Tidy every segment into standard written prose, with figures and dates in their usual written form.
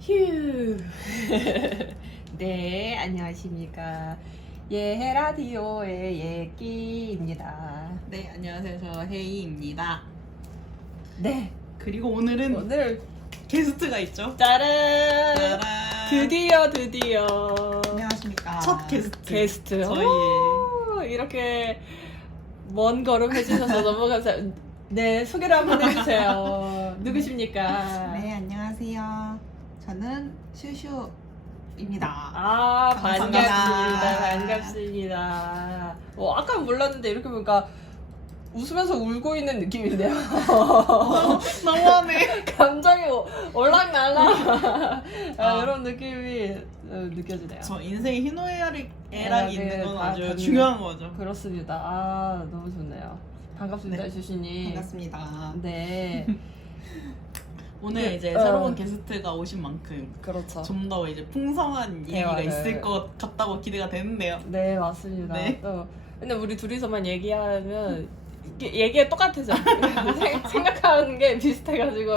휴. 네, 안녕하십니까. 예헤라디오의 예끼입니다. 네, 안녕하세요. 저 헤이입니다. 네, 그리고 오늘은 오늘 게스트가 있죠. 짜란! 짜란. 드디어 안녕하십니까. 첫 게스트. 저희 이렇게 먼 걸음 해주셔서 너무 감사합니다. 네, 소개를 한번 해주세요. 누구십니까? 네, 안녕하세요. 저는 슈슈입니다. 아, 감사합니다. 반갑습니다. 아까 몰랐는데 이렇게 보니까 웃으면서 울고 있는 느낌인데요. 너무하네. 감정이 올락날락 이런 느낌이 느껴지네요. 저 인생에 희노애락이 애락을 있는 건 다 아주 겪는- 중요한 거죠. 그렇습니다. 아, 너무 좋네요. 반갑습니다, 네. 주신님. 반갑습니다. 네, 오늘 이제 어. 새로운 게스트가 오신 만큼 그렇죠. 좀 더 이제 풍성한 얘기가 대화를. 있을 것 같다고 기대가 되는데요. 네, 맞습니다. 네. 또 근데 우리 둘이서만 얘기하면 얘기가 똑같아져. 생각하는 게 비슷해가지고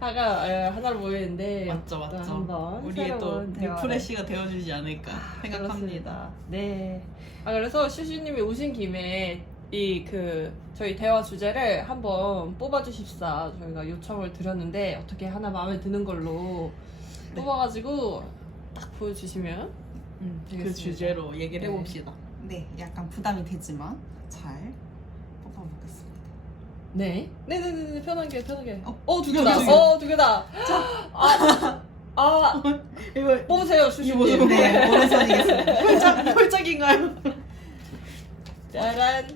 하나로 모이는데 맞죠, 맞죠. 또 한번 우리의 또 새로운 대화를. 리프레시가 되어주지 않을까 생각합니다. 그렇습니다. 네. 그래서 슈슈님이 오신 김에 저희 대화 주제를 한번 뽑아주십사 저희가 요청을 드렸는데 어떻게 하나 마음에 드는 걸로 네. 뽑아가지고 딱 보여주시면 그 되겠습니다. 주제로 얘기를 네. 해봅시다. 네, 약간 부담이 되지만 잘 뽑아보겠습니다. 네. 네네네, 편하게. 두 두 개다. 개다. 두 개다. 이거 뽑으세요, 이거 슈슈님. 네, 오른손이겠습니다. 홀짝인가요? 짜란.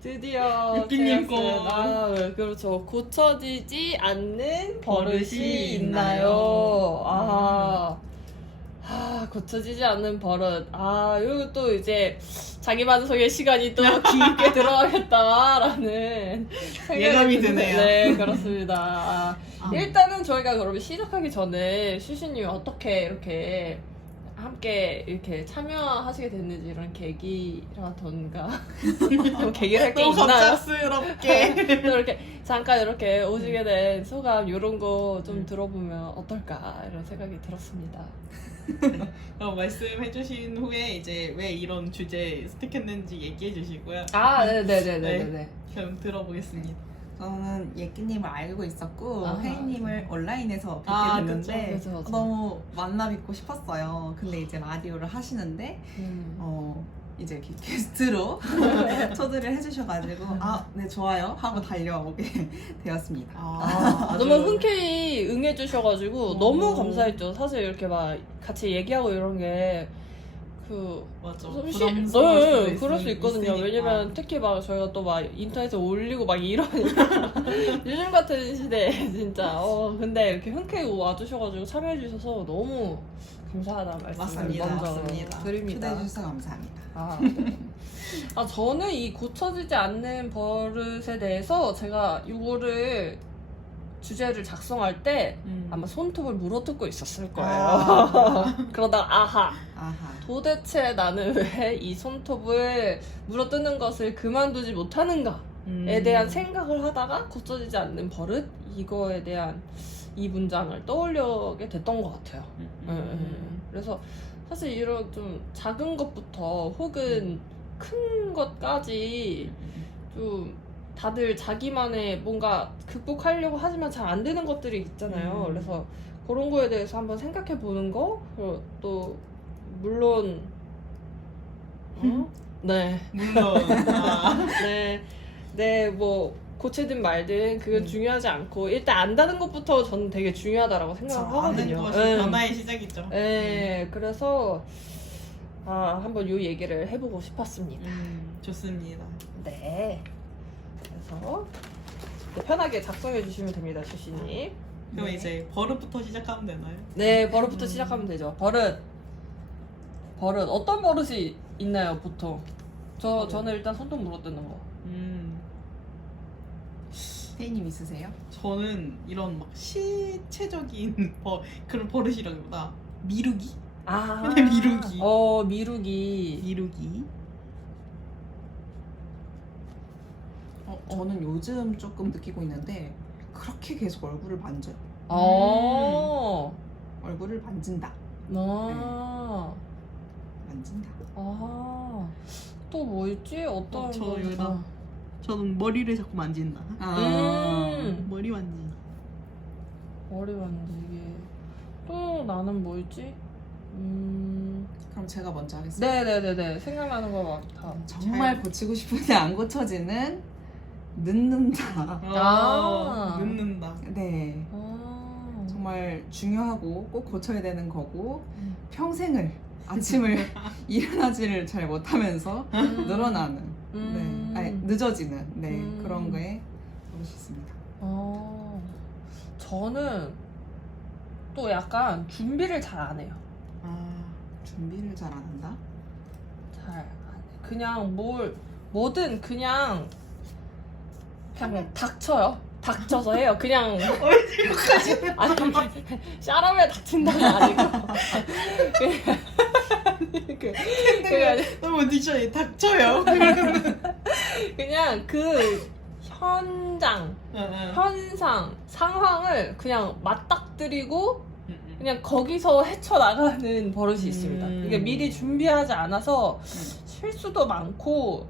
드디어 유키님 제가 거. 그렇죠. 고쳐지지 않는 버릇이 버릇이 있나요? 있나요? 고쳐지지 않는 버릇. 이거 또 이제 자기 반성의 시간이 또 깊게 들어가겠다라는 생각이 예감이 드는데, 드네요. 네, 그렇습니다. 일단은 저희가 그러면 시작하기 전에 슈슈님이 어떻게 이렇게 함께 이렇게 참여하시게 됐는지 이런 계기라던가 계기를 할 게 너무 있나요? 갑작스럽게. 또 이렇게 잠깐 이렇게 오시게 된 소감 이런 거 좀 들어보면 어떨까 이런 생각이 들었습니다. 그럼 말씀해주신 후에 이제 왜 이런 주제 선택했는지 얘기해주시고요. 네네네네네. 그럼 들어보겠습니다. 저는 예끼님을 알고 있었고 아하. 혜인님을 온라인에서 뵙게 아, 됐는데 그쵸. 너무 만나 뵙고 싶었어요. 근데 이제 라디오를 하시는데 이제 이렇게 게스트로 초대를 해주셔가지고 네 좋아요 하고 달려오게 되었습니다. 너무 흔쾌히 응해주셔가지고 너무 오. 감사했죠. 사실 이렇게 막 같이 얘기하고 이런 게 맞죠. 네, 그럴 수 있거든요. 왜냐면 특히 막 저희가 또 막 인터넷에 올리고 막 이러니까 요즘 같은 시대에 진짜 근데 이렇게 흔쾌히 와주셔가지고 참여해주셔서 너무 감사하다 말씀을 맞습니다. 먼저 맞습니다. 드립니다. 초대해주셔서 감사합니다. 네. 저는 이 고쳐지지 않는 버릇에 대해서 제가 이거를 주제를 작성할 때 아마 손톱을 물어뜯고 있었을 거예요. 그러다가 아하. 도대체 나는 왜 이 손톱을 물어뜯는 것을 그만두지 못하는가에 대한 생각을 하다가 고쳐지지 않는 버릇 이거에 대한 이 문장을 떠올리게 됐던 것 같아요. 그래서 사실 이런 좀 작은 것부터 혹은 큰 것까지 좀 다들 자기만의 뭔가 극복하려고 하지만 잘 안 되는 것들이 있잖아요. 그래서 그런 거에 대해서 한번 생각해 보는 거, 그리고 또 물론 네, 물론. 네, 뭐 고치든 말든 그건 중요하지 않고 일단 안다는 것부터 저는 되게 중요하다라고 생각을 아는 하거든요. 것이 변화의 시작이죠. 네, 그래서 한번 요 얘기를 해보고 싶었습니다. 좋습니다. 네, 그래서 편하게 작성해 주시면 됩니다, 슈시님. 그럼 이제 버릇부터 시작하면 되나요? 네, 버릇부터 시작하면 되죠. 버릇 어떤 버릇이 있나요, 보통? 저는 일단 손톱 물어뜯는 거. 혜인님 있으세요? 저는 이런 막 실체적인 그런 버릇이라기보다 미루기? 미루기. 미루기. 미루기. 저는 요즘 조금 느끼고 있는데 그렇게 계속 얼굴을 만져요. 아. 얼굴을 만진다. 아. 만진다. 아. 또 뭐 있지? 어떤 저 거? 여기다. 저는 머리를 자꾸 만진다. 머리 만지. 머리 만지기. 또 나는 뭐 있지? 그럼 제가 먼저 하겠습니다. 네네네네. 생각나는 거 많다. 정말 고치고 싶은데 안 고쳐지는 늦는다. 아. 눕는다. 네. 아. 정말 중요하고 꼭 고쳐야 되는 거고 음. 평생을 아침을 일어나지를 잘 못하면서 늘어나는 네. 아니, 늦어지는 네. 그런 거에 버릇이 있습니다. 저는 또 약간 준비를 잘 안 해요. 준비를 잘 안 한다? 잘 안 해. 그냥 뭐든 그냥 닥쳐요. 닥쳐서 해요. 그냥 아니 샤라멜 닥친다가 아니고 그냥 너무 딕션이 닥쳐요. 그냥 그 현장, 현상, 상황을 그냥 맞닥뜨리고 그냥 거기서 헤쳐나가는 버릇이 있습니다. 그러니까 미리 준비하지 않아서 실수도 많고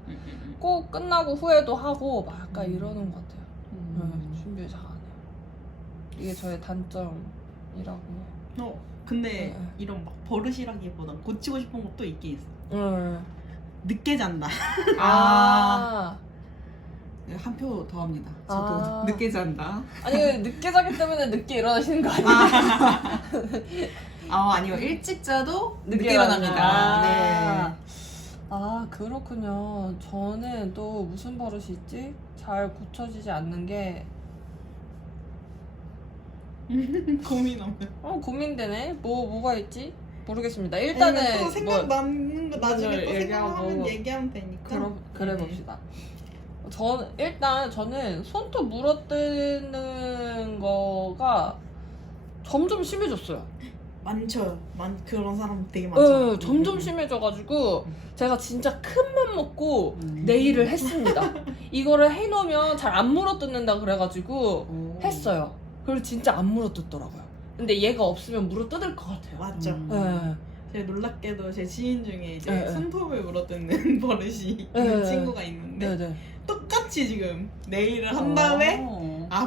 꼭 끝나고 후회도 하고 막 약간 이러는 것 같아요. 준비 잘 안 해요. 이게 저의 단점이라고. 근데 네. 이런 막 버릇이라기보단 고치고 싶은 것도 있긴 있어. 응. 늦게 잔다. 한 표 더 합니다. 저도 아. 늦게 잔다. 아니 늦게 자기 때문에 늦게 일어나시는 거 아니에요? 아니요. 일찍 자도 늦게 일어납니다. 네. 아 그렇군요. 저는 또 무슨 버릇이 있지? 잘 고쳐지지 않는 게 고민하면. 고민되네. 뭐가 있지? 모르겠습니다. 일단은 또 생각나는 거 나중에 또 얘기하고. 생각하면 얘기하면 되니까. 그래 봅시다. 저는 손톱 물어뜯는 거가 점점 심해졌어요. 많죠. 그런 사람 되게 많죠. 점점 심해져가지고 제가 진짜 큰 맘 먹고 네일을 했습니다. 이거를 해놓으면 잘 안 물어뜯는다 그래가지고 했어요. 그리고 진짜 안 물어뜯더라고요. 근데 얘가 없으면 물어뜯을 것 같아요. 맞죠. 네. 제가 놀랍게도 제 지인 중에 이제 네, 네. 손톱을 물어뜯는 버릇이 네, 있는 네. 친구가 있는데 네네. 똑같이 지금 네일을 한 다음에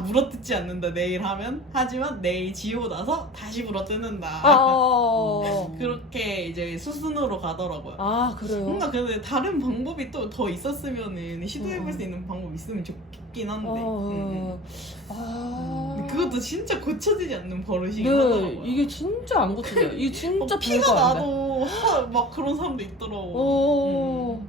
물어뜯지 않는다 네일 하면 하지만 네일 지우고 나서 다시 물어뜯는다. 그렇게 이제 수순으로 가더라고요. 그래요? 뭔가 근데 다른 방법이 또 더 있었으면은 시도해볼 수 있는 방법이 있으면 좋긴 한데 근데 그것도 진짜 고쳐지지 않는 버릇이긴 하더라고요. 이게 진짜 안 고쳐져요. 이게 진짜 피가 별거 안 돼. 나도 막 그런 사람도 있더라고.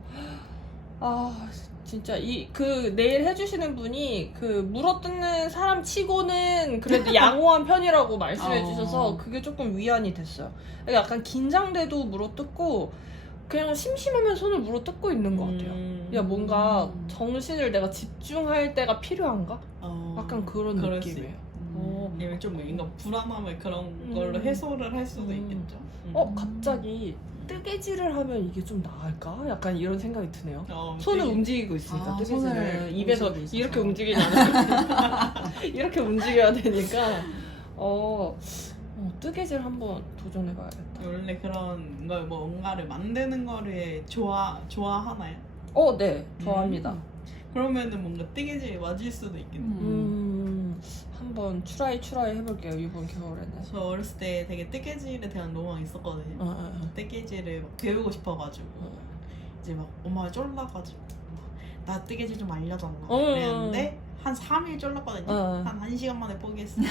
진짜 그 네일 해주시는 분이 그 물어뜯는 사람 치고는 그래도 양호한 편이라고 말씀해 주셔서 그게 조금 위안이 됐어요. 그러니까 약간 긴장돼도 물어뜯고 그냥 심심하면 손을 물어뜯고 있는 것 같아요. 그냥 뭔가 정신을 내가 집중할 때가 필요한가? 약간 그런 그럴 수 느낌이에요. 아니면 좀 뭔가 불안함을 그런 걸로 해소를 할 수도 있겠죠. 갑자기 뜨개질을 하면 이게 좀 나을까? 약간 이런 생각이 드네요. 손을 되게- 움직이고 있으니까 뜨개질을 손을 입에서 움직이고 있어서. 이렇게 움직이잖아요. 이렇게 움직여야 되니까 뜨개질 한번 도전해봐야겠다. 원래 그런 걸 뭔가를 만드는 거를 좋아하나요? 네, 좋아합니다. 그러면은 뭔가 뜨개질 맞을 수도 있겠네. 한번 추라이 해볼게요. 이번 겨울에는. 저 어렸을 때 되게 뜨개질에 대한 로망이 있었거든요. 뜨개질을 막 배우고 싶어가지고 이제 막 엄마가 쫄라가지고 나 뜨개질 좀 알려달라 그랬는데 한 3일 쫄랐거든요. 한 1시간 만에 포기했어요.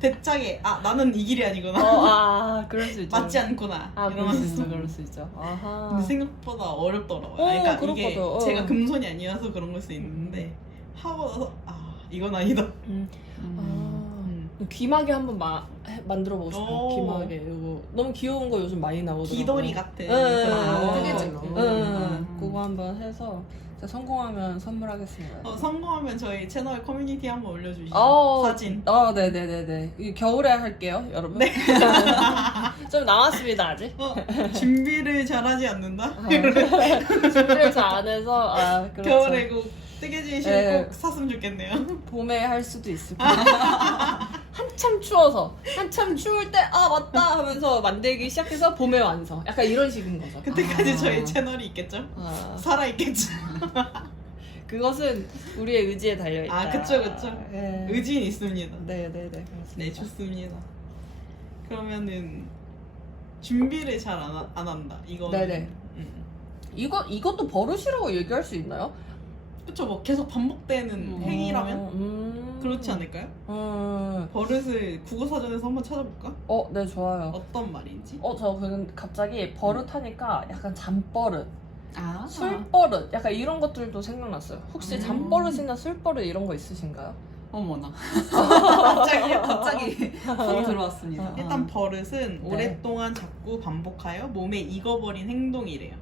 대차게 나는 이 길이 아니구나. 그럴 수 있죠. 맞지 않구나 그럴 수 이러면서. 있죠. 그럴 수 있죠. 아하. 근데 생각보다 어렵더라고요. 그러니까 이게 그렇거든. 제가 금손이 아니어서 그런 걸 수 있는데 하고 나서 이건 아니다. 귀마개 한번 만들어보고 싶어요. 오. 귀마개 이거 너무 귀여운 거 요즘 많이 나오더라고요. 귀돌이 같은 거. 뜨개질로. 그거 한번 해서 제가 성공하면 선물하겠습니다. 성공하면 저희 채널 커뮤니티 한번 올려주시죠. 사진. 네네네네. 이 겨울에 할게요, 여러분. 네. 좀 남았습니다 아직. 준비를 잘하지 않는다? 준비를 잘 안 해서 그렇죠. 겨울에 뜨개질 실 네. 꼭 샀으면 좋겠네요. 봄에 할 수도 있을 거예요. 한참 추워서 한참 추울 때 아 맞다 하면서 만들기 시작해서 봄에 완성. 약간 이런 식인 거죠. 그때까지 아. 저희 채널이 있겠죠? 아, 살아있겠죠? 그것은 우리의 의지에 달려 있다. 아, 그쵸. 네. 의지는 있습니다. 네네네. 그렇습니다. 네, 좋습니다. 그러면은 준비를 잘 안 한다. 이거. 네네. 이것도 버릇이라고 얘기할 수 있나요? 그쵸, 뭐 계속 반복되는 행위라면 그렇지 않을까요? 버릇을 국어사전에서 한번 찾아볼까? 네 좋아요. 어떤 말인지? 저는 갑자기 버릇하니까 약간 잠버릇, 아, 술버릇, 약간 이런 것들도 생각났어요. 혹시 잠버릇이나 술버릇 이런 거 있으신가요? 어머나. 갑자기요? 갑자기 훅 들어왔습니다. 일단 버릇은 오랫동안 자꾸 반복하여 몸에 익어버린 행동이래요.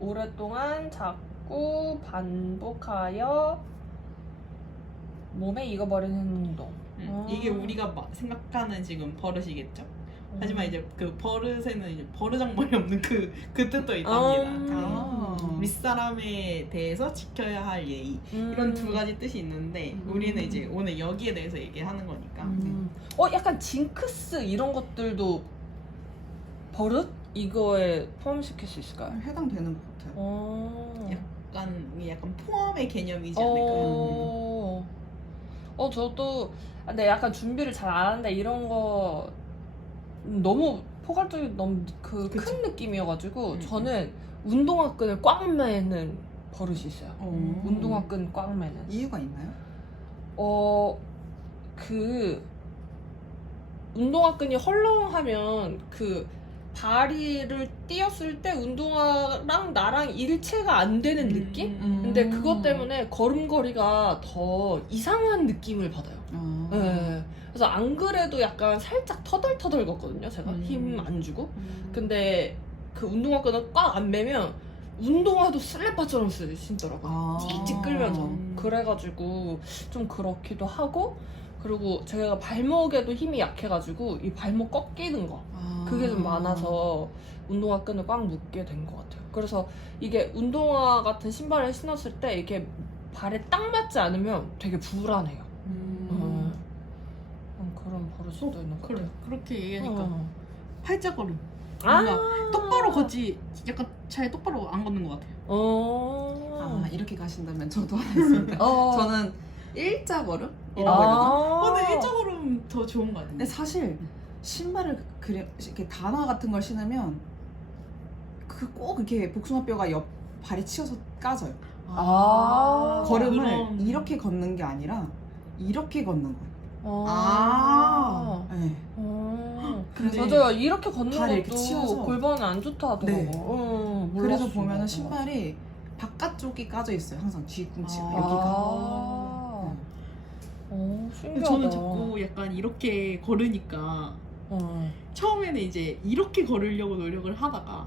오랫동안 자꾸 반복하여 몸에 익어버린 행동. 이게 우리가 생각하는 지금 버릇이겠죠? 하지만 이제 그 버릇에는 이제 버르장머리 없는 그 뜻도 있답니다. 윗사람에 대해서 지켜야 할 예의 이런 두 가지 뜻이 있는데 우리는 이제 오늘 여기에 대해서 얘기하는 거니까. 약간 징크스 이런 것들도 버릇 이거에 포함시킬 수 있을까요? 해당되는 것 같아요. 약간 포함의 개념이지 않을까요? 저도 근데 약간 준비를 잘 안 하는데 이런 거 너무 포괄적인 너무 큰 느낌이어가지고 저는 운동화 끈을 꽉 매는 버릇이 있어요. 운동화 끈 꽉 매는 이유가 있나요? 운동화 끈이 헐렁하면 다리를 띄었을 때 운동화랑 나랑 일체가 안 되는 느낌? 근데 그것 때문에 걸음걸이가 더 이상한 느낌을 받아요. 네. 그래서 안 그래도 약간 살짝 터덜터덜 걷거든요. 제가 힘 안 주고. 근데 그 운동화 끈을 꽉 안 매면 운동화도 슬리퍼처럼 신더라고요. 찌직 끌면서. 그래가지고 좀 그렇기도 하고, 그리고 제가 발목에도 힘이 약해가지고 이 발목 꺾이는 거 그게 좀 많아서 운동화 끈을 꽉 묶게 된 것 같아요. 그래서 이게 운동화 같은 신발을 신었을 때 이렇게 발에 딱 맞지 않으면 되게 불안해요. 그런 버릇도 있는 것 같아요. 그렇게 얘기하니까 팔자걸음 똑바로 걷지 약간 잘 똑바로 안 걷는 것 같아요. 이렇게 가신다면 저도 하나 있습니다. 저는 일자걸음? 이라고 해야 되나? 근데 일자걸음 더 좋은 거 같은데. 근데 사실 신발을 이렇게 단화 같은 걸 신으면 꼭 이렇게 복숭아뼈가 옆 발에 치여서 까져요. 걸음을 이렇게 걷는 게 아니라 이렇게 걷는 거예요. 네. 그래서 맞아요. 이렇게 걷는 발을 이렇게 것도 치워서. 골반에 안 좋다 하더라고요. 네. 그래서 보면은 신발이 바깥쪽이 까져 있어요. 항상 뒤꿈치가 여기가. 신기하다. 저는 자꾸 약간 이렇게 걸으니까 처음에는 이제 이렇게 걸으려고 노력을 하다가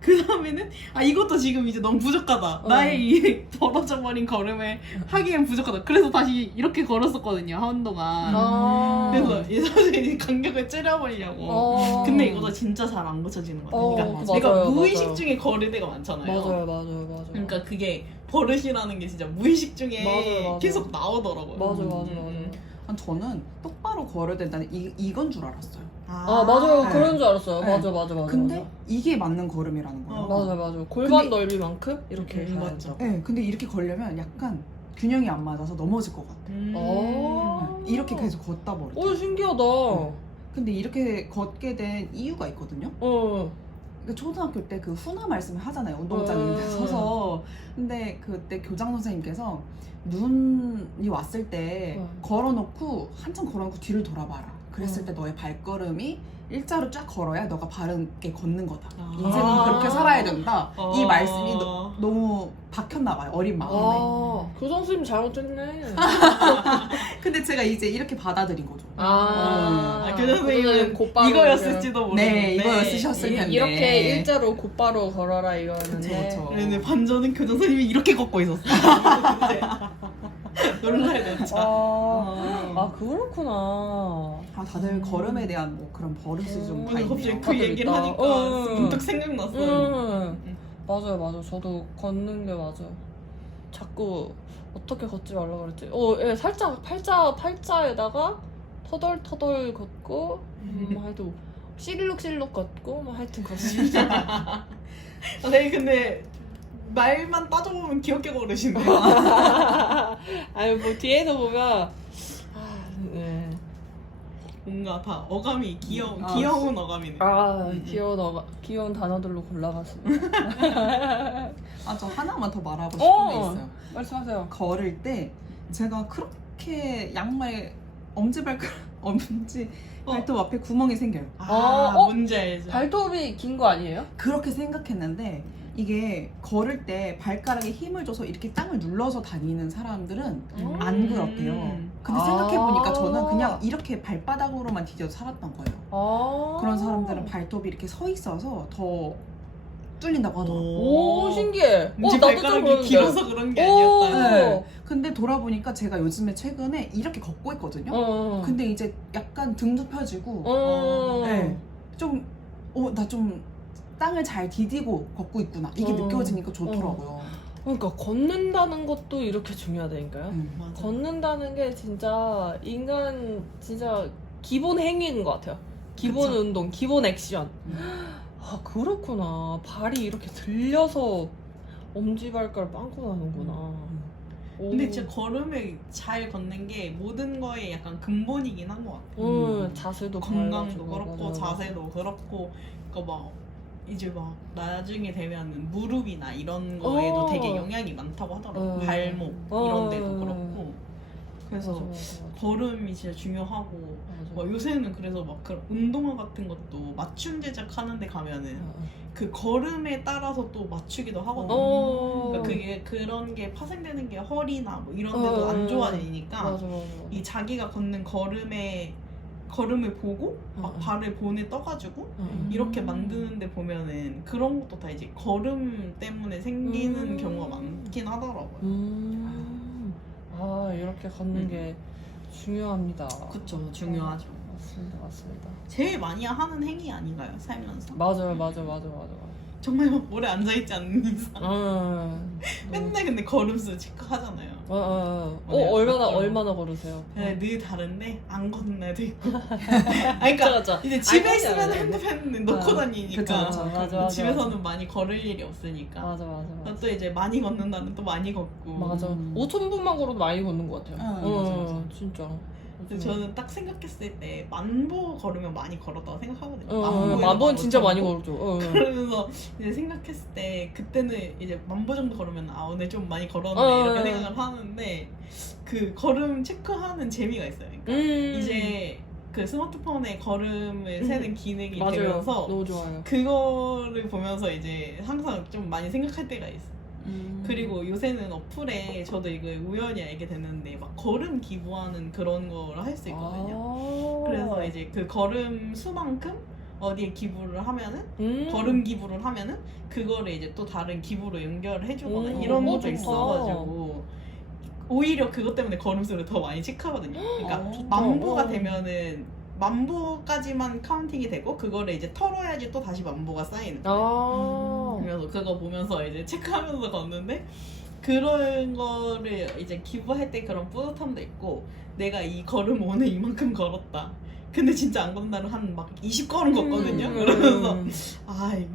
그 다음에는 이것도 지금 이제 너무 부족하다. 나의 이 벌어져 버린 걸음을 하기엔 부족하다. 그래서 다시 이렇게 걸었었거든요. 한동안. 그래서 사실 간격을 줄여보려고. 근데 이것도 진짜 잘 안 고쳐지는 것 같아요. 그러니까 내가 무의식 중에 걸을 때가 많잖아요. 맞아요. 그러니까 그게 버릇이라는 게 진짜 무의식 중에 맞아요. 계속 나오더라고요. 맞아요. 저는 똑바로 걸어야 된다는 이건 줄 알았어요. 맞아요. 네. 그런 줄 알았어요. 네. 맞아. 근데 이게 맞는 걸음이라는 거예요. 맞아. 골반 근데- 넓이만큼 이렇게 가야 맞죠. 네, 근데 이렇게 걸려면 약간 균형이 안 맞아서 넘어질 것 같아요. 이렇게 계속 걷다 버려. 신기하다. 근데 이렇게 걷게 된 이유가 있거든요. 그러니까 초등학교 때 그 훈화 말씀을 하잖아요. 운동장에 서서. 근데 그때 교장 선생님께서 눈이 왔을 때 걸어놓고 한참 걸어놓고 뒤를 돌아봐라. 그랬을 때 너의 발걸음이 일자로 쫙 걸어야 너가 바르게 걷는 거다. 인생은 그렇게 살아야 된다. 이 말씀이 너무 박혔나 봐요. 어린 마음에. 교장 선생님 잘못했네. 근데 제가 이제 이렇게 받아들인 거죠. 교장 선생님은 곧바로 이거였을지도 모르는데. 네, 이거였으셨을 텐데. 이렇게 일자로 곧바로 걸어라 이거였는데. 그쵸. 근데 반전은 교장 선생님이 이렇게 걷고 있었어. 놀라야 진짜. 그렇구나. 다들 걸음에 대한 뭐 그런 버릇이 좀 다 오늘 있네요. 갑자기 그 얘기를 있다. 하니까 문득 생각났어요. 맞아요. 저도 걷는 게 맞아요. 자꾸 어떻게 걷지 말라 그랬지? 예, 살짝 팔자에다가 터덜터덜 걷고 하여튼 실룩실룩 걷고 뭐 하여튼 그렇습니다. 네, 근데 말만 따져보면 귀엽게 걸으시네요. 아유 뭐 뒤에서 보면 네. 뭔가 다 어감이 귀여운 어감이네. 귀여운 단어들로 골라봤습니다. 저 하나만 더 말하고 싶은 게 있어요. 말씀하세요. 걸을 때 제가 그렇게 양말 발톱 앞에 구멍이 생겨요. 뭔지 알죠. 발톱이 긴 거 아니에요? 그렇게 생각했는데 이게 걸을 때 발가락에 힘을 줘서 이렇게 땅을 눌러서 다니는 사람들은 안 그렇대요. 근데 생각해보니까 저는 그냥 이렇게 발바닥으로만 디뎌서 살았던 거예요. 그런 사람들은 발톱이 이렇게 서 있어서 더 뚫린다고 하더라고요. 오 신기해. 이제 나도 발가락이 좀 길어서 그런 게 아니었다. 네. 근데 돌아보니까 제가 요즘에 최근에 이렇게 걷고 있거든요. 근데 이제 약간 등도 펴지고 네. 나 좀 땅을 잘 디디고 걷고 있구나 이게 느껴지니까 좋더라고요. 그러니까 걷는다는 것도 이렇게 중요하다니까요. 맞아. 걷는다는 게 진짜 인간 진짜 기본 행위인 것 같아요. 기본 그쵸? 운동, 기본 액션. 그렇구나. 발이 이렇게 들려서 엄지발가락 빵꾸 나는구나. 근데 진짜 걸음을 잘 걷는 게 모든 거에 약간 근본이긴 한 것 같아요. 자세도 건강도 봐야죠. 그렇고 맞아. 자세도 그렇고 그러니까 막 이제 막 나중에 되면은 무릎이나 이런 거에도 되게 영향이 많다고 하더라고요. 발목 이런 데도 그렇고 그래서 맞아. 걸음이 진짜 중요하고 막 요새는 그래서 막 그런 운동화 같은 것도 맞춤 제작하는데 가면은 그 걸음에 따라서 또 맞추기도 하거든요. 그러니까 그게 그런 게 파생되는 게 허리나 뭐 이런 데도 안 좋아지니까 맞아. 이 자기가 걷는 걸음을 보고 막 발을 본에 떠가지고 이렇게 만드는데 보면은 그런 것도 다 이제 걸음 때문에 생기는 경우가 많긴 하더라고요. 이렇게 걷는 게 중요합니다. 그쵸, 중요하죠. 맞습니다. 제일 많이 하는 행위 아닌가요, 살면서? 맞아요. 정말 막 오래 앉아있지 않는 이상 맨날 근데 걸음수 체크하잖아요. 얼마나 걸으세요? 늘 다른데 안 걷는 날도 있고. 그러니까 그쵸. 이제 집에 아니, 있으면 아니, 핸드폰 놓고 다니니까 그쵸. 맞아. 집에서는 많이 걸을 일이 없으니까. 맞아. 또 이제 많이 걷는 날은 또 많이 걷고. 맞아. 5,000분만 걸어도 많이 걷는 것 같아요. 맞아. 진짜. 근데 저는 딱 생각했을 때 만보 걸으면 많이 걸었다고 생각하거든요. 만보는 진짜 많이 걸었죠. 그러면서 이제 생각했을 때 그때는 이제 만보 정도 걸으면 오늘 좀 많이 걸었네 이렇게 생각을 하는데 그 걸음 체크하는 재미가 있어요. 그러니까 이제 그 스마트폰에 걸음을 세는 기능이 되면서 너무 좋아요. 그거를 보면서 이제 항상 좀 많이 생각할 때가 있어요. 그리고 요새는 어플에 저도 이거 우연히 알게 됐는데 막 걸음 기부하는 그런 걸 할 수 있거든요. 그래서 이제 그 걸음 수만큼 어디에 기부를 하면은 걸음 기부를 하면은 그거를 이제 또 다른 기부로 연결을 해주거나 이런 것도 좋다. 있어가지고 오히려 그것 때문에 걸음 수를 더 많이 체크하거든요. 그러니까 좋다. 만보가 되면은 만보까지만 카운팅이 되고 그거를 이제 털어야지 또 다시 만보가 쌓이는 거예요. 그래서 그거 보면서 이제 체크하면서 걷는데 그런 거를 이제 기부할 때 그런 뿌듯함도 있고 내가 이 걸음 오늘 이만큼 걸었다. 근데 진짜 안 걷는 날은 한 막 20걸음 걷거든요. 그러면서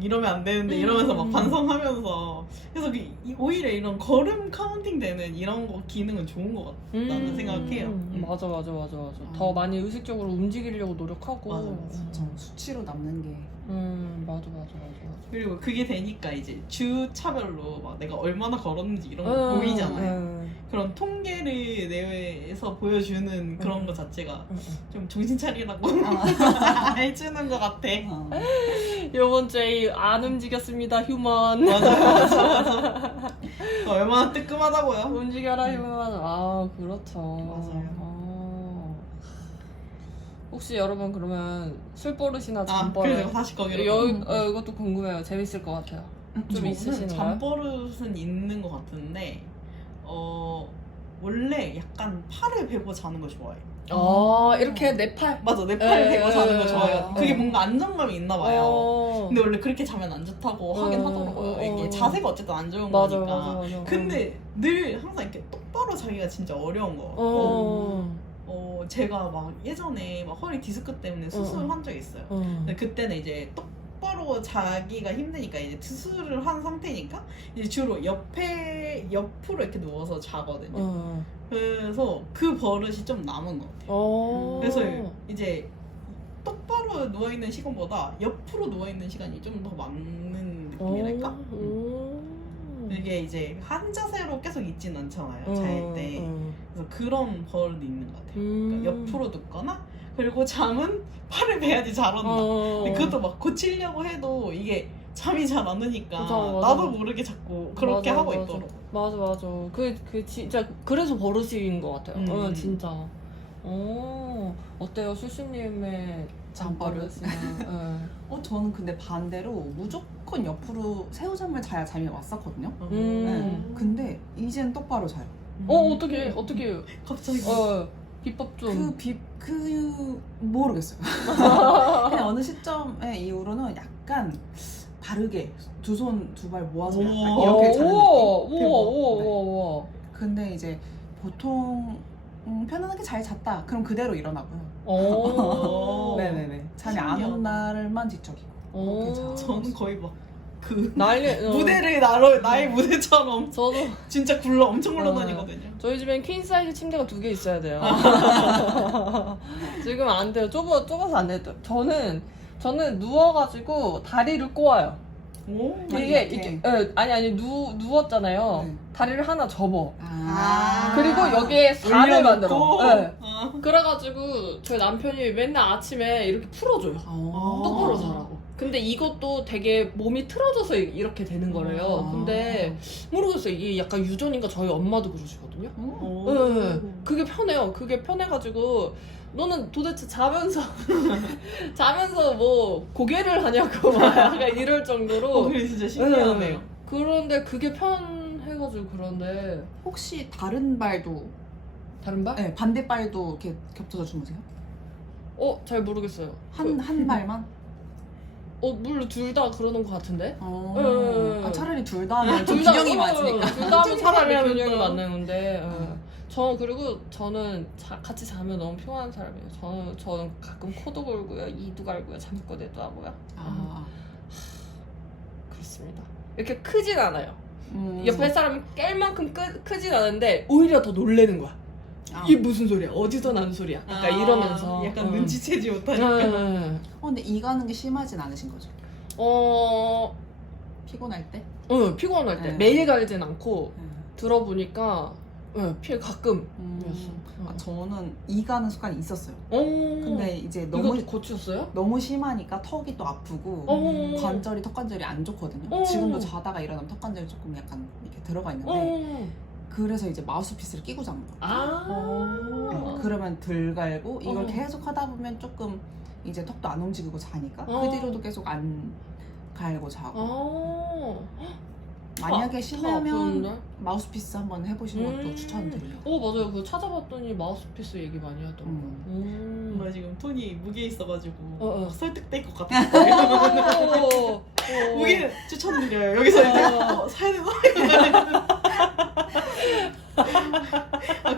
이러면 안 되는데 이러면서 막 반성하면서 그래서 오히려 이런 걸음 카운팅 되는 이런 거 기능은 좋은 것 같다는 생각해요. 맞아. 더 많이 의식적으로 움직이려고 노력하고. 맞아. 수치로 남는 게. 맞아. 그리고 그게 되니까 이제 주차별로 막 내가 얼마나 걸었는지 이런 거 보이잖아요. 그런 통계를 내외에서 보여주는 그런 거 자체가 좀 정신 차리라고 해주는 것 같아. 요번 주에 안 움직였습니다 휴먼. 맞아. 얼마나 뜨끔하다고요? 움직여라 휴먼. 그렇죠. 맞아요. 혹시 여러분 그러면 술버릇이나 잠버릇 그래서 다시 거기로 이것도 궁금해요. 재밌을 것 같아요. 좀 있으신가요? 잠버릇은 있는 것 같은데 원래 약간 팔을 베고 자는 거 좋아해요. 이렇게 내 팔. 맞아, 내 팔을 베고 자는 거 좋아해요. 그게 네. 뭔가 안정감이 있나 봐요. 근데 원래 그렇게 자면 안 좋다고 하긴 하더라고요. 이게 자세가 어쨌든 안 좋은 맞아, 거니까. 맞아. 근데 늘 항상 이렇게 똑바로 자기가 진짜 어려운 거 같고 제가 막 예전에 막 허리 디스크 때문에 수술한 적이 있어요. 근데 그때는 이제 똑바로 자기가 힘드니까 이제 수술을 한 상태니까 이제 주로 옆으로 이렇게 누워서 자거든요. 그래서 그 버릇이 좀 남은 것 같아요. 그래서 이제 똑바로 누워있는 시간보다 옆으로 누워있는 시간이 좀 더 많은 느낌이랄까? 이게 이제 한 자세로 계속 있진 않잖아요, 잘 때. 그래서 그런 버릇이 있는 것 같아요. 그러니까 옆으로 눕거나, 그리고 잠은 팔을 베야지 잘 온다. 근데 그것도 막 고치려고 해도 이게 잠이 잘 안 오니까 맞아. 나도 모르게 자꾸 그렇게 맞아, 하고 맞아. 있더라고. 맞아. 그 진짜 그래서 버릇인 것 같아요. 진짜. 어때요, 수수님의 잠버릇? 잠버릇이나. 저는 근데 반대로 무조건 옆으로 새우잠을 자야 잠이 왔었거든요. 네. 근데 이젠 똑바로 자요. 어떻게 갑자기 비법 좀. 모르겠어요. 그냥 어느 시점에 이후로는 약간 바르게 두 손 두 발 모아서 약간 이렇게 자는 느낌? 우와. 근데 이제 보통 편안하게 잘 잤다. 그럼 그대로 일어나고요. 네네네. 잠이 안 신기하다. 온 날만 뒤척이고. 그렇게 자요. 저는 거의 막 그 난리. 무대를 나의 무대처럼 저도 진짜 엄청 굴러다니거든요. 저희 집엔 퀸 사이즈 침대가 2개 있어야 돼요. 지금 안 돼요. 좁아서 안 돼요. 저는 누워가지고 다리를 꼬아요. 이게 이렇게 아니 누웠잖아요. 네. 다리를 하나 접어. 아. 그리고 여기에 살을 올려놓고? 만들어. 네. 그래가지고 저희 남편이 맨날 아침에 이렇게 풀어줘요. 똑바로 자라고. 근데 이것도 되게 몸이 틀어져서 이렇게 되는 거래요. 근데 모르겠어요. 이게 약간 유전인가 저희 엄마도 그러시거든요. 네. 그게 편해요. 그게 편해가지고 너는 도대체 자면서 뭐 고개를 하냐고 막 약간 이럴 정도로. 그게 진짜 신기하네요. 네. 그런데 그게 편해가지고 그런데 혹시 다른 발도 다른 발? 네, 반대 발도 이렇게 겹쳐서 주무세요? 잘 모르겠어요. 한 발만? 물론 둘 다 그러는 것 같은데? 차라리 둘 다 하면 둘 다, 균형이 맞으니까. 둘 다 하면 차라리 하면 균형이 또. 맞는데. 저는 같이 자면 너무 피곤한 사람이에요. 저는 가끔 코도 골고요, 이도 갈고요, 잠꼬대도 하고요. 그렇습니다. 이렇게 크진 않아요. 옆에 사람이 깰 만큼 크진 않은데 오히려 더 놀래는 거야. 이게 무슨 소리야? 어디서 난 소리야? 약간 이러면서 약간 눈치채지 못하니까. 근데 이 가는 게 심하진 않으신 거죠? 피곤할 때? 피곤할 때 네. 매일 가진 않고 들어보니까 가끔. 저는 이 가는 습관이 있었어요. 근데 근데 이제 이것도 고쳤어요? 너무 심하니까 턱이 또 아프고 턱관절이 안 좋거든요. 지금도 자다가 일어나면 턱관절이 조금 약간 이렇게 들어가 있는데 그래서 이제 마우스피스를 끼고 자는 거예요. 그러면 덜 갈고 이걸 계속 하다 보면 조금 이제 턱도 안 움직이고 자니까 그 뒤로도 계속 안 갈고 자고. 만약에 심하면 마우스피스 한번 해보시는 것도 추천드려요. 맞아요. 그거 찾아봤더니 마우스피스 얘기 많이 하더라고요. 정말 지금 톤이 무게 있어가지고 막 설득될 것 어. 같아요. 무게 추천드려요. 여기서 이제 사야 되나?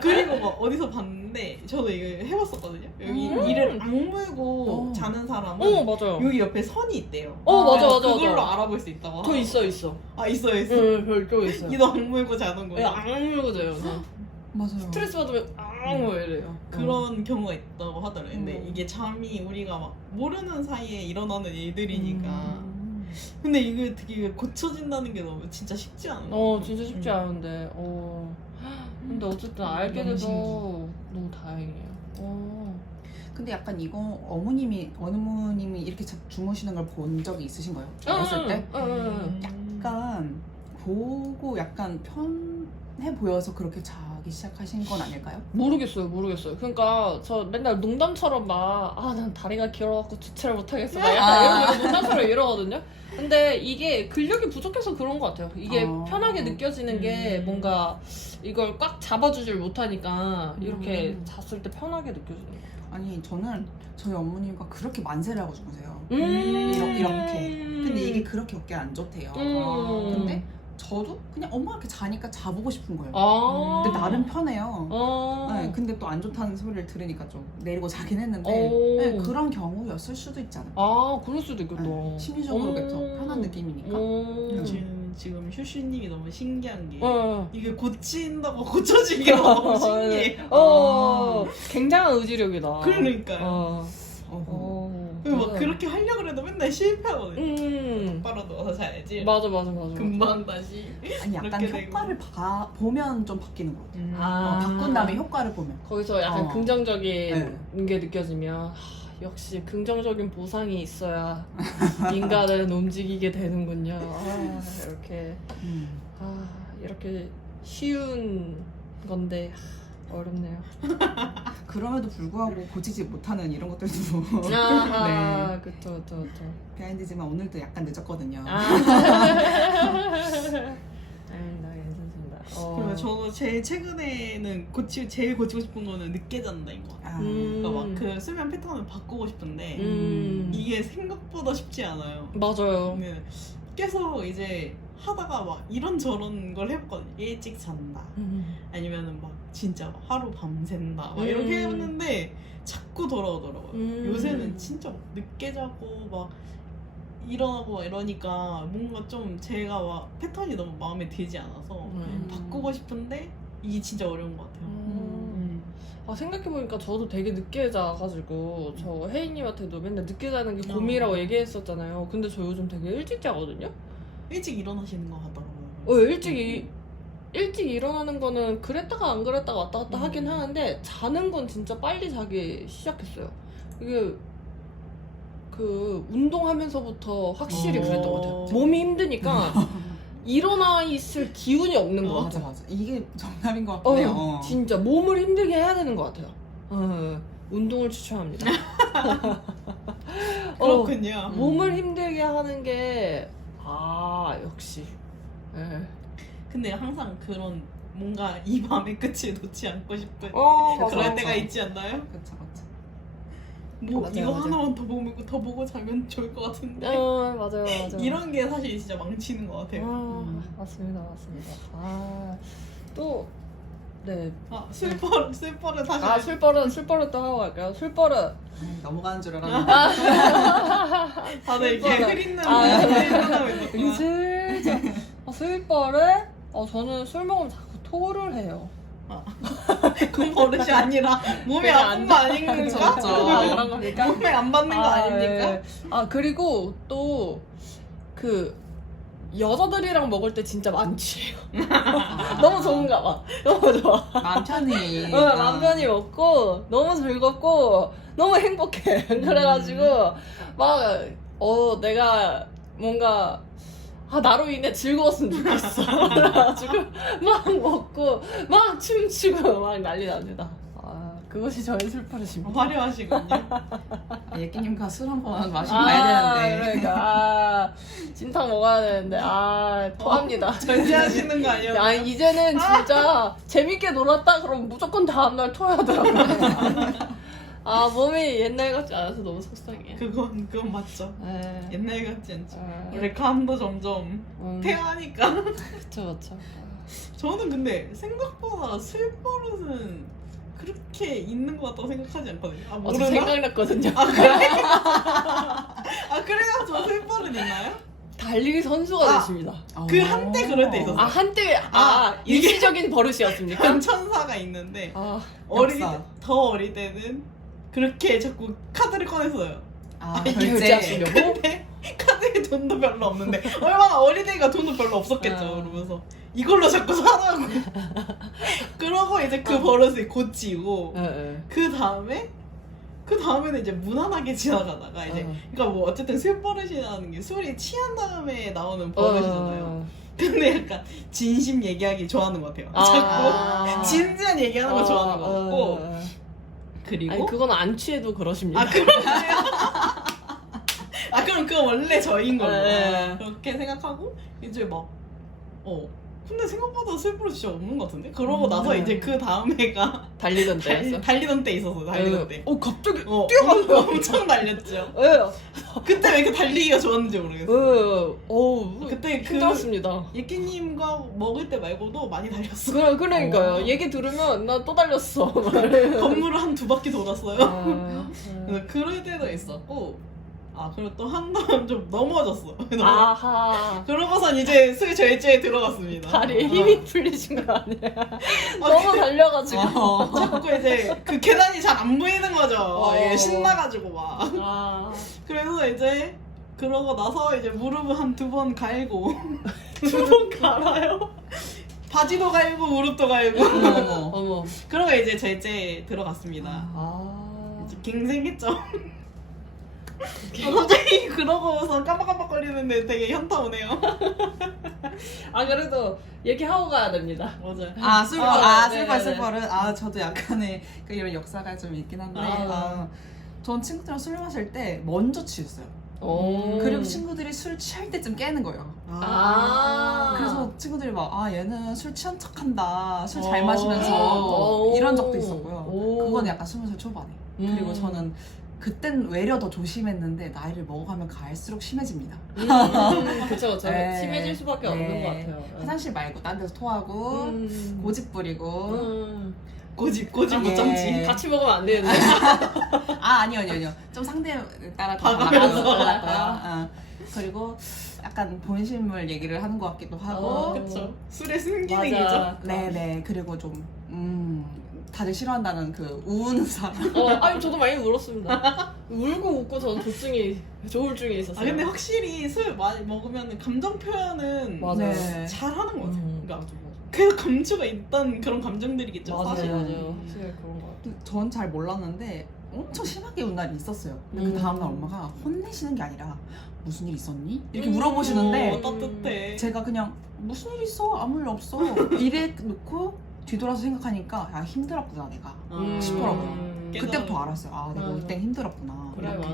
그리고 막 어디서 봤는데 저도 이거 해봤었거든요. 여기 이를 악물고 자는 사람은 맞아요. 여기 옆에 선이 있대요. 맞아. 그걸로 알아볼 수 있다고. 저 있어. 있어요. 별도 있어요. 이도 악물고 자는 거예요. 악물고 자요. 맞아요. 스트레스 받으면 뭐 이래요. 그런 경우가 있다고 하더라고요. 근데 이게 잠이 우리가 막 모르는 사이에 일어나는 일들이니까. 근데 이거 되게 고쳐진다는 게 너무 진짜 쉽지 않아. 진짜 쉽지 않은데. 근데 어쨌든 알게 돼서 너무 다행이에요. 근데 약간 이거 어머님이 이렇게 주무시는 걸 본 적이 있으신가요? 어렸을 때? 약간 보고 약간 편해 보여서 그렇게 자는 나기 시작하신 건 아닐까요? 모르겠어요. 그러니까 저 맨날 농담처럼 막 난 다리가 길어갖고 주체를 못하겠어. 막 약간 이런 농담처럼 이러거든요. 근데 이게 근력이 부족해서 그런 것 같아요. 이게 편하게 느껴지는 게 뭔가 이걸 꽉 잡아주질 못하니까 이렇게 잤을 때 편하게 느껴지는 것 같아요. 아니 저는 저희 어머니가 그렇게 만세를 하고 주무세요. 이렇게. 이렇게. 근데 이게 그렇게 어깨에 안 좋대요. 근데 저도 그냥 엄마 이렇게 자니까 자보고 싶은 거예요. 근데 나름 편해요. 네, 근데 또 안 좋다는 소리를 들으니까 좀 내리고 자긴 했는데 네, 그런 경우였을 수도 있잖아요. 그럴 수도 있겠다. 네, 심리적으로 더 편한 느낌이니까. 지금 휴슈님이 너무 신기한 게 어. 이게 고친다고 고쳐진 게 너무 신기해. 굉장한 의지력이다. 그러니까요. 막 맞아요. 그렇게 하려고 해도 맨날 실패하거든요. 똑바로 누워서 자야지. 맞아. 금방 다시. 아니 약간 이렇게 효과를 보면 좀 바뀌는 것 같아요. 아. 바꾼 다음에 효과를 보면. 거기서 약간 긍정적인 네. 게 느껴지면 역시 긍정적인 보상이 있어야 인간은 움직이게 되는군요. 이렇게 이렇게 쉬운 건데 어렵네요. 그럼에도 불구하고 고치지 못하는 이런 것들도 네. 그쵸. 비하인드지만 오늘도 약간 늦었거든요. 괜찮습니다. 그러면 저도 제일 최근에는 제일 고치고 싶은 거는 늦게 잔다인 것 같아요. 그러니까 막 그 수면 패턴을 바꾸고 싶은데 이게 생각보다 쉽지 않아요. 맞아요. 계속 이제 하다가 막 이런저런 걸 해봤거든요. 일찍 잔다. 아니면은 막 진짜 막 하루 밤샌다. 막 이렇게 해봤는데 자꾸 돌아오더라고요. 요새는 진짜 막 늦게 자고 막 일어나고 막 이러니까 뭔가 좀 제가 막 패턴이 너무 마음에 들지 않아서 바꾸고 싶은데 이게 진짜 어려운 것 같아요. 생각해보니까 저도 되게 늦게 자가지고 저 혜인님한테도 맨날 늦게 자는 게 고민이라고 얘기했었잖아요. 근데 저 요즘 되게 일찍 자거든요. 일찍 일어나시는 것 같더라고요. 일찍 일어나는 거는 그랬다가 안 그랬다가 왔다 갔다 하긴 하는데 자는 건 진짜 빨리 자기 시작했어요. 이게 그 운동하면서부터 확실히 그랬던 것 같아요. 몸이 힘드니까 일어나 있을 기운이 없는 것 같아요. 맞아. 이게 정답인 것 같긴 해요. 진짜 몸을 힘들게 해야 되는 것 같아요. 운동을 추천합니다. 그렇군요. 몸을 힘들게 하는 게 역시. 근데 항상 그런 뭔가 이 밤의 끝을 놓지 않고 싶은 그럴 때가 있지 않나요? 그쵸. 뭐 맞아요, 이거 맞아요. 하나만 더 보고 자면 좋을 것 같은데 맞아요. 이런 게 사실 진짜 망치는 것 같아요. 맞습니다. 또 네. 술버릇 다시 술버릇 또 하고 갈까요? 술버릇. 넘어가는 줄 알았는데. 다들 이렇게 흐린는 이게 슬쩍. 술버릇? 저는 술 먹으면 자꾸 토를 해요. 그건 버릇이 아니라 몸에 아픈 거 아닌가? 그런 거니까. 몸에 안 받는 거 아닙니까? 그리고 또 그 여자들이랑 먹을 때 진짜 만취해요. 너무 좋은가 봐. 너무 좋아. 마음 편히. 마음 편히 먹고 너무 즐겁고 너무 행복해. 그래가지고 막 내가 뭔가 나로 인해 즐거웠으면 좋겠어. 그래가지고 막 먹고 막 춤추고 막 난리 납니다. 그것이 저의 술버릇입니다. 화려하시군요. 예끼님과 술 한 번 마시고 가야 되는데. 그러니까 진탕 먹어야 되는데 토합니다. 절제하시는 거 아니에요? 이제는 진짜 재밌게 놀았다 그러면 무조건 다음날 토해야 하더라고요. 몸이 옛날 같지 않아서 너무 속상해. 그건 맞죠. 옛날 같지 않죠. 네. 원래 감도 점점 퇴화하니까. 그쵸. 저는 근데 생각보다 술버릇은 그렇게 있는 것 같다고 생각하지 않거든요. 저 모르나? 생각났거든요. 그래요? 저 술버릇 있나요? 달리기 선수가 되십니다. 그 한때 그럴 때 있었어요. 한때 일시적인 버릇이었습니까? 반천사가 있는데 더 어릴 때는 그렇게 자꾸 카드를 꺼냈어요. 결제하시려고? 근데 카드에 돈도 별로 없는데 얼마나 어린애가 돈도 별로 없었겠죠. 그러면서 이걸로 자꾸 사라고. 그러고 이제 그 버릇을 고치고 그 다음에는 이제 무난하게 지나가다가 이제 그러니까 뭐 어쨌든 술 버릇이라는 게 술이 취한 다음에 나오는 버릇이잖아요. 근데 약간 진심 얘기하기 좋아하는 것 같아요. 자꾸 진지한 얘기하는 거 좋아하는 것 같고 그리고 아니 그건 안 취해도 그러십니다. 그러세요? 그럼 그건 원래 저인 걸로 네. 그렇게 생각하고 이제 막 근데 생각보다 슬프로 진짜 없는 것 같은데? 그러고 나서 이제 그 다음 해가 달리던 때였어. 달리던 때 있었어. 달리던 때. 갑자기 뛰어간 거 엄청 달렸죠. 왜요? 그때 왜 이렇게 달리기가 좋았는지 모르겠어. 그때 힘들었습니다. 예끼님과 먹을 때 말고도 많이 달렸어. 그러니까요. 얘기 들으면 나 또 달렸어. 건물을 한 2바퀴 돌았어요. 네. 그럴 때도 있었고 그리고 또 한 번 좀 넘어졌어. 아하. 그러고선 이제 술 절제에 들어갔습니다. 다리에 힘이 풀리신 거 아니야? 너무 달려가지고. 자꾸 이제 그 계단이 잘 안 보이는 거죠. 이게 신나가지고 막. 그래서 이제 그러고 나서 이제 무릎을 한 2번 갈고 2번 갈아요? 바지도 갈고 무릎도 갈고 어머. 그러고 이제 절제에 들어갔습니다. 이제 갱생했죠. 갑자기 그러고서 깜빡깜빡거리는데 되게 현타 오네요. 그래도 얘기하고 가야 됩니다. 맞아요. 술버릇. 저도 약간의 이런 역사가 좀 있긴 한데, 전 친구들이랑 술 마실 때 먼저 취했어요. 그리고 친구들이 술 취할 때쯤 깨는 거예요. 그래서 친구들이 막 얘는 술 취한 척한다. 술 잘 마시면서 이런 적도 있었고요. 그건 약간 20살 초반에. 그리고 저는 그땐 외려 더 조심했는데 나이를 먹어가면 갈수록 심해집니다. 그쵸. 네. 심해질 수밖에 없는 것 같아요. 화장실 말고 딴 데서 토하고 고집 부리고 고집 못 참지. 같이 먹으면 안 되는데. 아니요. 좀 상대에 따라 달라고요. 그리고 약간 본심을 얘기를 하는 것 같기도 하고. 그쵸. 술의 순기능이죠. 네네. 그리고 좀 다들 싫어한다는 그 우는 사람. 저도 많이 울었습니다. 울고 웃고 저는 조울증이 있었어요. 근데 확실히 술 많이 먹으면 감정 표현은 맞아요. 잘하는 것 같아요. 그러니까 계속 감추가 있던 그런 감정들이겠죠. 사실. 맞아요. 확실히 그런 것 같아요. 전 잘 몰랐는데 엄청 심하게 운 날이 있었어요. 근데 그 다음날 엄마가 혼내시는 게 아니라 무슨 일 있었니? 이렇게 물어보시는데 따뜻해. 제가 그냥 무슨 일 있어? 아무 일 없어. 이래 놓고 뒤돌아서 생각하니까 힘들었구나 내가 싶더라고요. 그때부터 알았어요. 내가 올 땐 힘들었구나. 그래 맞아.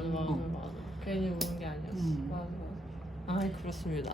괜히 우는 게 아니었어. 맞아. 그렇습니다.